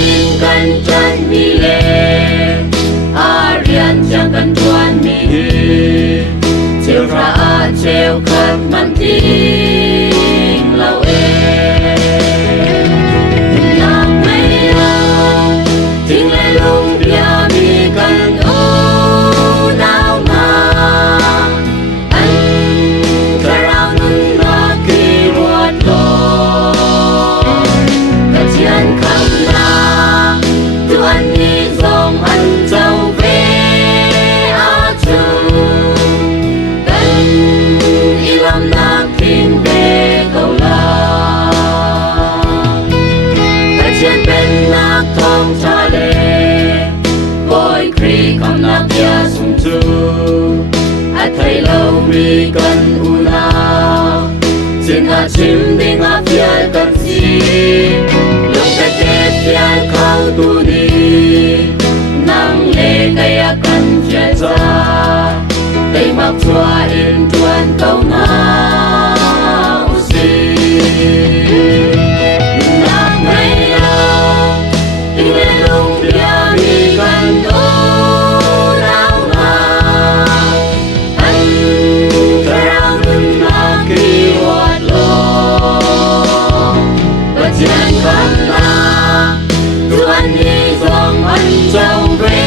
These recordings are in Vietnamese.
mình cần chân mi lệ riêng chẳng cần tuan mi chiều ra chiều khát man tin lâu nang mấy lâu tiếng lệ lung bia mi cần ô nào mà anh cả rau nun na kỳ ruột lo cả chiến khăm na tuan mi dòng anh châu về Ilam na kinh về cầu la, cả chiến bên na thong cha lệ, boy kri kam na pia sung tu, thấy lâu mi cần una, chiến na chim đi ngã pia cần gì, lúc cái tết pia khao tu đi, nang lệ kaya cần chia ra. Tây mặc chua in tuan câu na usi nang mấy lâu tình lệ lung bia mi cần ô nào mà anh cả rau nun na kỳ hoạt lo và chiến khăm na tuan đi dòng anh châu về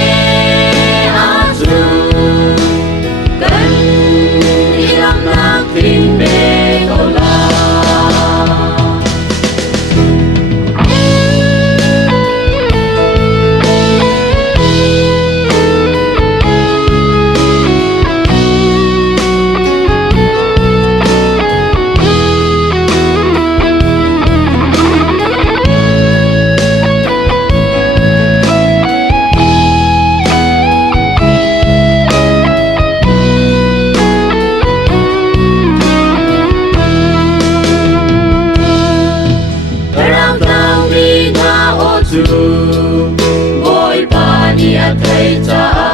kinh về cầu la boy pani at thầy cha